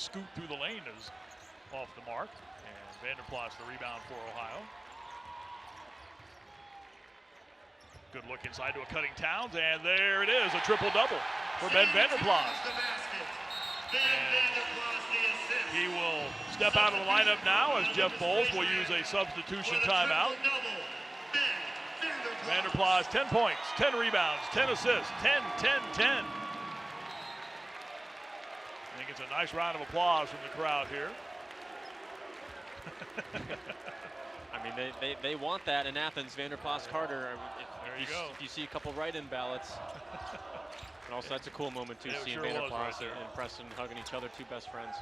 Scoot through the lane is off the mark, and Vanderplas the rebound for Ohio. Good look inside to a cutting Towns, and there it is, a triple-double for Ben Vanderplas. He will step out of the lineup now as Jeff Bowles will use a substitution timeout. Vanderplas 10 points, 10 rebounds, 10 assists, 10, 10, 10. I think it's a nice round of applause from the crowd here. I mean, they want that in Athens. Vanderplas Carter. If you see a couple write-in ballots. And also, that's a cool moment too, seeing Vanderplas and Preston hugging each other, two best friends.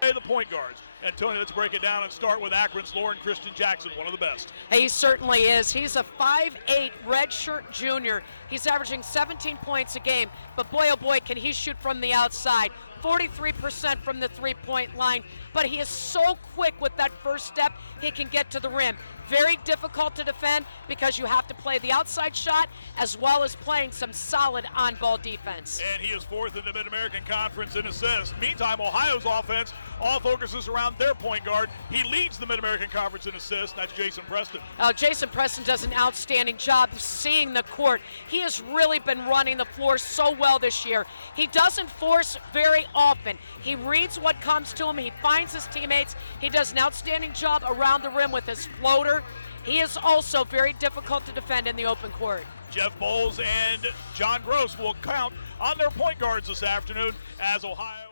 Hey, the point guards. And Tony, let's break it down and start with Akron's Lauren Christian Jackson, one of the best. He certainly is. He's a 5'8" redshirt junior. He's averaging 17 points a game, but boy, oh boy, can he shoot from the outside. 43% from the three-point line, but he is so quick with that first step, he can get to the rim. Very difficult to defend because you have to play the outside shot as well as playing some solid on-ball defense. And he is fourth in the Mid-American Conference in assists. Meantime, Ohio's offense all focuses around their point guard. He leads the Mid-American Conference in assists. That's Jason Preston. Jason Preston does an outstanding job seeing the court. He has really been running the floor so well this year. He doesn't force very often. He reads what comes to him. He finds his teammates. He does an outstanding job around the rim with his floater. He is also very difficult to defend in the open court. Jeff Bowles and John Gross will count on their point guards this afternoon as Ohio.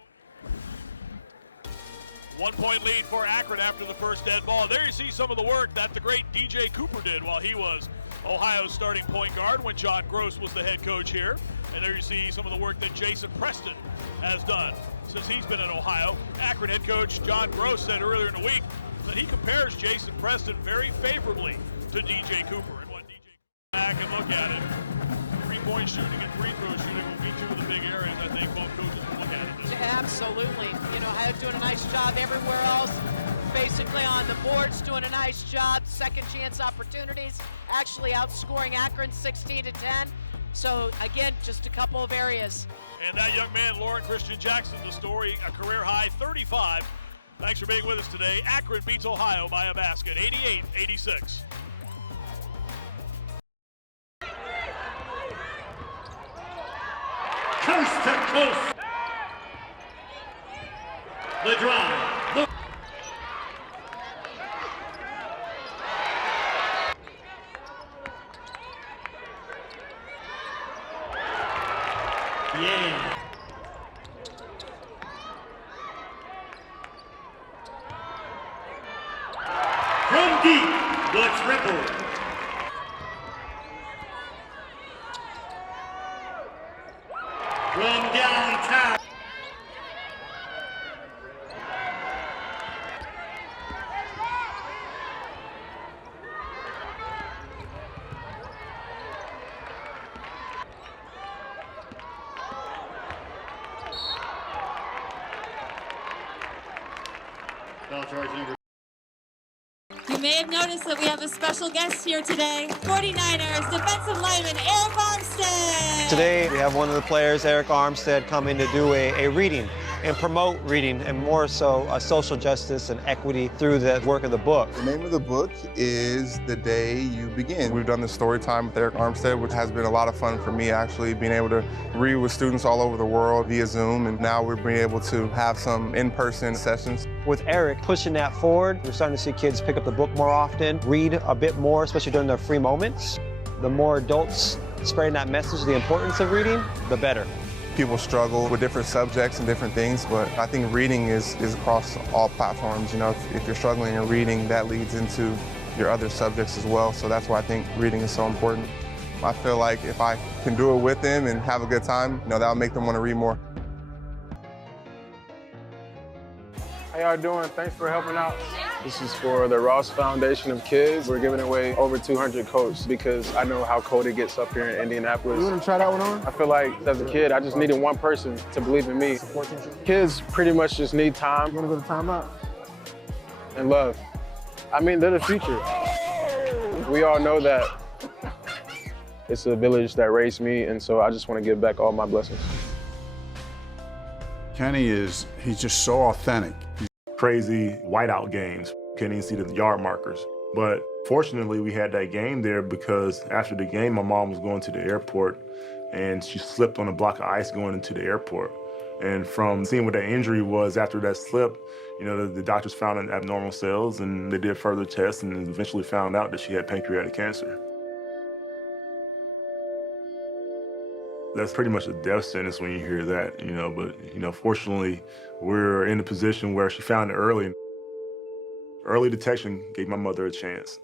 1 point lead for Akron after the first dead ball. There you see some of the work that the great DJ Cooper did while he was Ohio's starting point guard when John Gross was the head coach here. And there you see some of the work that Jason Preston has done since he's been in Ohio. Akron head coach John Gross said earlier in the week that he compares Jason Preston very favorably to DJ Cooper. And when DJ back and look at it, three-point shooting and free throw shooting will be two of the big areas I think both coaches will look at it. Absolutely. You know, Henn doing a nice job everywhere else. Basically on the boards, doing a nice job. Second chance opportunities, actually outscoring Akron 16-10. So again, just a couple of areas. And that young man, Lauren Christian Jackson, the story, a career high 35. Thanks for being with us today. Akron beats Ohio by a basket, 88-86. Coast to coast. The drive. Yeah. From deep, let's ripple. From downtown. Foul charge number. You may have noticed that we have a special guest here today, 49ers defensive lineman Eric Armstead. Today we have one of the players, Eric Armstead, coming to do a reading and promote reading and more so social justice and equity through the work of the book. The name of the book is The Day You Begin. We've done this story time with Eric Armstead, which has been a lot of fun for me actually, being able to read with students all over the world via Zoom, and now we're being able to have some in-person sessions. With Eric pushing that forward, we're starting to see kids pick up the book more often, read a bit more, especially during their free moments. The more adults spreading that message, the importance of reading, the better. People struggle with different subjects and different things, but I think reading is across all platforms. You know, if you're struggling in reading, that leads into your other subjects as well. So that's why I think reading is so important. I feel like if I can do it with them and have a good time, you know, that'll make them want to read more. How y'all doing? Thanks for helping out. This is for the Ross Foundation of Kids. We're giving away over 200 coats because I know how cold it gets up here in Indianapolis. You want to try that one on? I feel like as a kid, I just needed one person to believe in me. Kids pretty much just need time. You want to go to timeout? And love. I mean, they're the future. We all know that it's a village that raised me, and so I just want to give back all my blessings. Kenny he's just so authentic. Crazy whiteout games. Couldn't even see the yard markers. But fortunately, we had that game there because after the game, my mom was going to the airport and she slipped on a block of ice going into the airport. And from seeing what that injury was after that slip, you know, the doctors found an abnormal cells and they did further tests and eventually found out that she had pancreatic cancer. That's pretty much a death sentence when you hear that, you know, but, you know, fortunately, we're in a position where she found it early. Early detection gave my mother a chance.